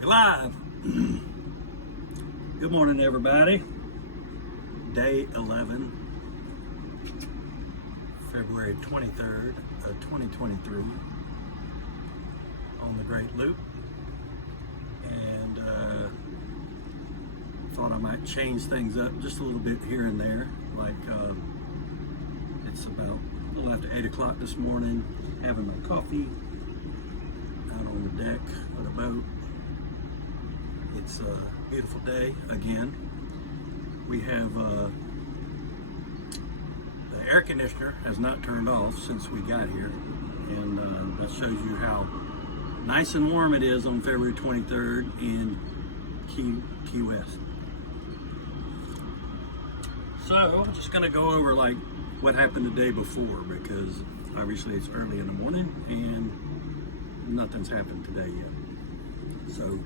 We're live. Good morning, everybody. Day 11, February 23rd of 2023 on the Great Loop. And thought I might change things up just a little bit here and there. Like it's about a little after 8 o'clock this morning, having my coffee out on the deck of the boat. It's a beautiful day again. We have the air conditioner has not turned off since we got here, and that shows you how nice and warm it is on February 23rd in Key West. So I'm just going to go over like what happened the day before, because obviously it's early in the morning and nothing's happened today yet. So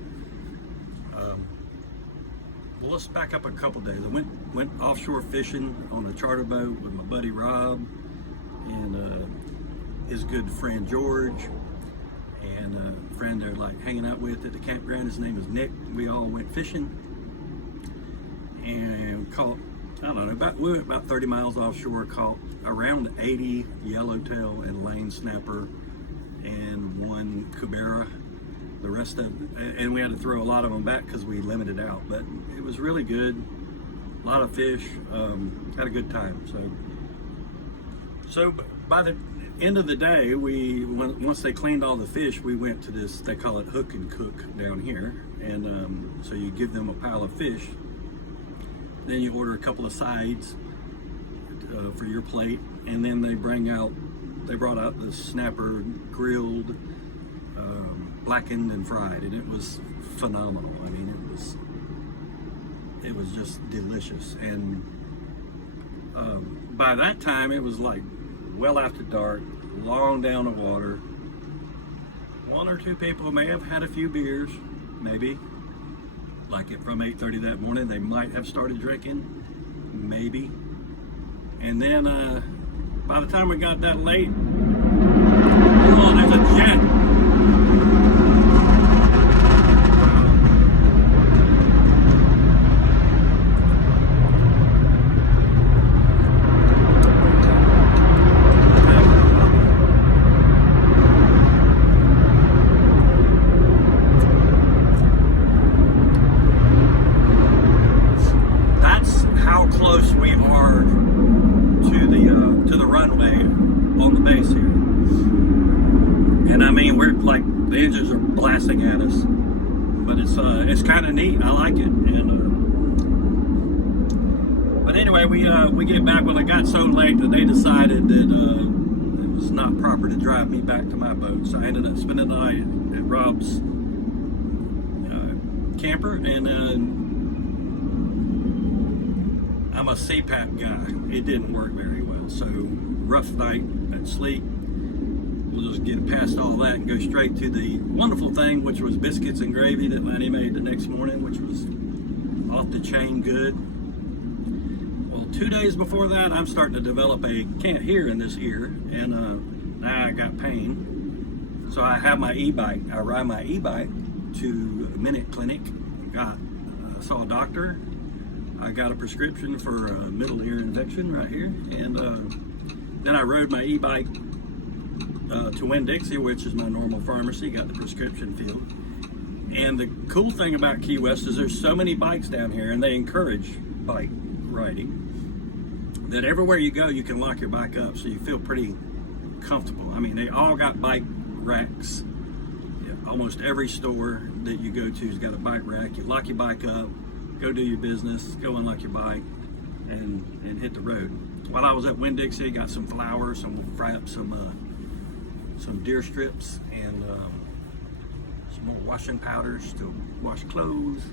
well, let's back up a couple days. I went offshore fishing on a charter boat with my buddy Rob and his good friend George, and a friend they're like hanging out with at the campground. His name is Nick. We all went fishing and caught, I don't know, we went about 30 miles offshore, caught around 80 yellowtail and lane snapper and one cubera. The rest of, and we had to throw a lot of them back because we limited out, but it was really good. A lot of fish, had a good time. So by the end of the day, once they cleaned all the fish, we went to this, they call it hook and cook down here. And so you give them a pile of fish, then you order a couple of sides for your plate, and then they brought out the snapper grilled, blackened and fried, and it was phenomenal. I mean, it was just delicious. And by that time it was like well after dark, long down the water. One or two people may have had a few beers, maybe, like it from 8:30 that morning. They might have started drinking, maybe. And then by the time we got that late, oh, there's a jet. The engines are blasting at us, but it's kind of neat. I like it. And but anyway, we get back. Well, it got so late that they decided that it was not proper to drive me back to my boat. So I ended up spending the night at Rob's camper, and I'm a CPAP guy. It didn't work very well, so rough night at sleep. We'll just get past all that and go straight to the wonderful thing, which was biscuits and gravy that Lanny made the next morning, which was off the chain good. Well, 2 days before that, I'm starting to develop can't hear in this ear, and now I got pain. So I have my e-bike. I ride my e-bike to a Minute Clinic. I saw a doctor. I got a prescription for a middle ear infection right here, and then I rode my e-bike to Winn-Dixie, which is my normal pharmacy, got the prescription filled. And the cool thing about Key West is there's so many bikes down here, and they encourage bike riding, that everywhere you go you can lock your bike up, so you feel pretty comfortable. I mean, they all got bike racks. Almost every store that you go to has got a bike rack. You lock your bike up, go do your business, go unlock your bike, and hit the road. While I was at Winn-Dixie, got some flour, some deer strips, and some more washing powders to wash clothes.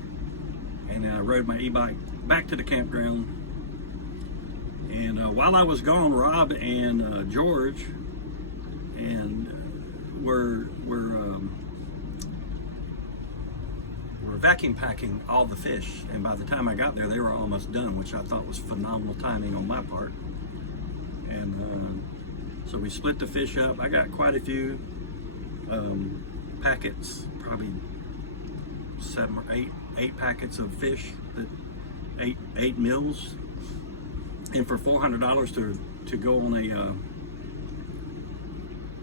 And I rode my e-bike back to the campground. And while I was gone, Rob and George were vacuum packing all the fish. And by the time I got there, they were almost done, which I thought was phenomenal timing on my part. And so we split the fish up. I got quite a few packets, probably 7 or 8 packets of fish, that eight meals, and for $400 to go on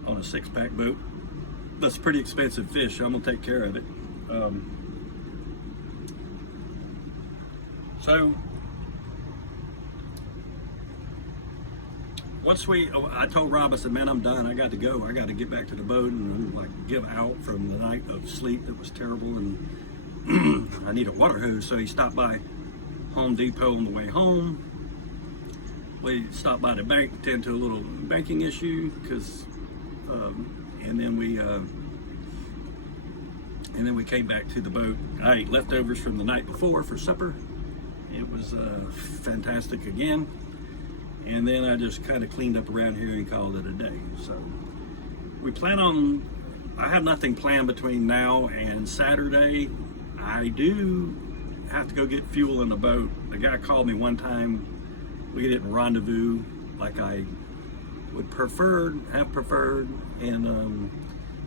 a 6-pack boat. That's pretty expensive fish. So I'm gonna take care of it. So I told Rob, I said, man, I'm done. I got to go. I got to get back to the boat and like give out from the night of sleep that was terrible, and I need a water hose. So he stopped by Home Depot on the way home. We stopped by the bank to tend to a little banking issue, because, and then we came back to the boat. I ate leftovers from the night before for supper. It was fantastic again. And then I just kind of cleaned up around here and called it a day. So we plan on, I have nothing planned between now and Saturday. I do have to go get fuel in the boat. The guy called me one time. We didn't rendezvous like I would have preferred, and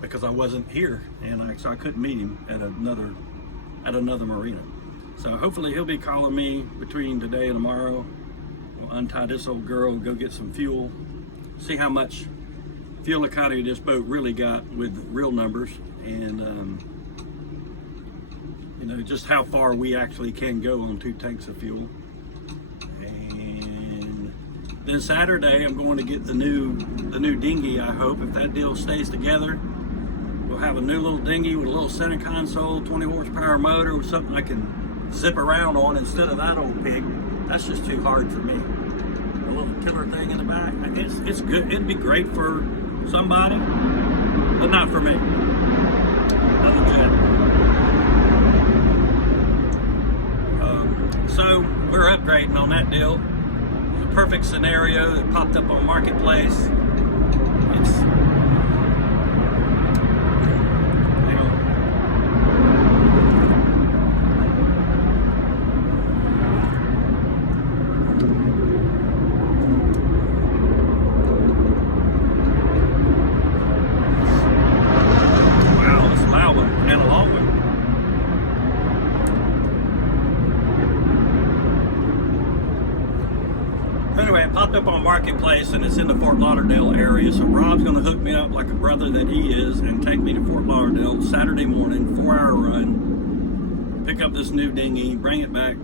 because I wasn't here, and so I couldn't meet him at another marina. So hopefully he'll be calling me between today and tomorrow. We'll untie this old girl, go get some fuel, see how much fuel economy this boat really got with real numbers, and you know, just how far we actually can go on 2 tanks of fuel. And then Saturday I'm going to get the new dinghy. I hope, if that deal stays together, we'll have a new little dinghy with a little center console, 20 horsepower motor, with something I can zip around on instead of that old pig. That's just too hard for me. A little tiller thing in the back. It's good. It'd be great for somebody, but not for me. Nothing good. So we're upgrading on that deal. It's a perfect scenario that popped up on Marketplace. Anyway, it popped up on Marketplace, and it's in the Fort Lauderdale area. So Rob's going to hook me up like a brother that he is and take me to Fort Lauderdale Saturday morning, 4-hour run, pick up this new dinghy, bring it back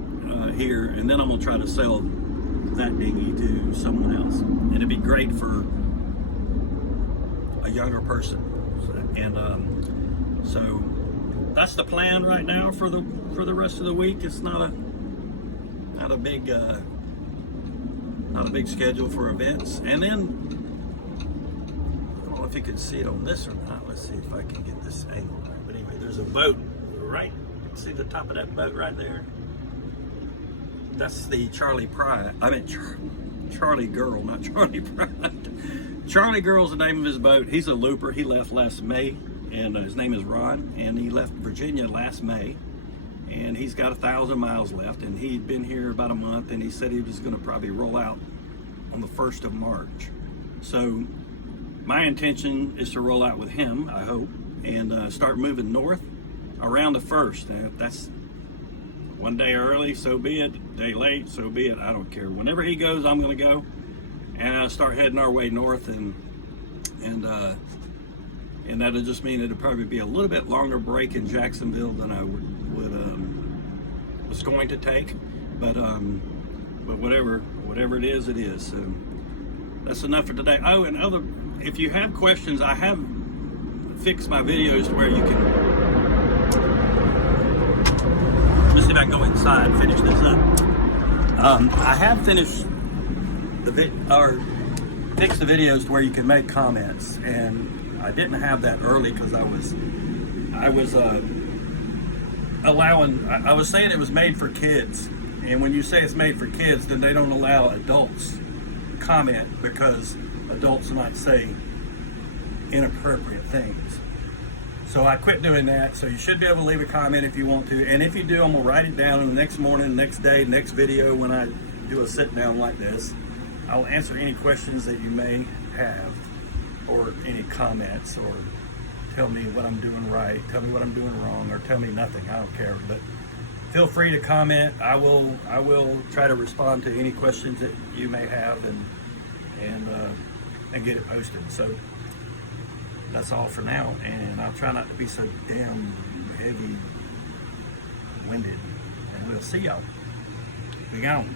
here, and then I'm going to try to sell that dinghy to someone else. And it'd be great for a younger person. And so that's the plan right now for the rest of the week. It's not a big schedule for events. And then, I don't know if you can see it on this or not. Let's see if I can get this angle right. But anyway, there's a boat right, see the top of that boat right there? That's the Charlie Pride. I mean, Charlie Girl, not Charlie Pride. Charlie Girl's the name of his boat. He's a looper. He left last May, and his name is Ron, and he left Virginia last May. And he's got 1,000 miles left, and he'd been here about a month, and he said he was going to probably roll out on the 1st of March. So my intention is to roll out with him, I hope, and start moving north around the 1st. Now, if that's one day early, so be it. A day late, so be it. I don't care. Whenever he goes, I'm going to go, and start heading our way north, and that'll just mean it'll probably be a little bit longer break in Jacksonville than I was going to take, but whatever it is, it is. So that's enough for today. Oh, and if you have questions, I have fixed my videos to where you can. Let's see if I can go inside and finish this up. I have finished fixed the videos to where you can make comments, and I didn't have that early because I was I was saying it was made for kids, and when you say it's made for kids, then they don't allow adults comment because adults might say inappropriate things. So I quit doing that. So you should be able to leave a comment if you want to, and if you do, I'm gonna write it down, and the next morning, next day, next video, when I do a sit down like this, I'll answer any questions that you may have, or any comments, or tell me what I'm doing right, tell me what I'm doing wrong, or tell me nothing. I don't care. But feel free to comment. I will try to respond to any questions that you may have and get it posted. So that's all for now, and I'll try not to be so damn heavy winded, and we'll see y'all. We gone.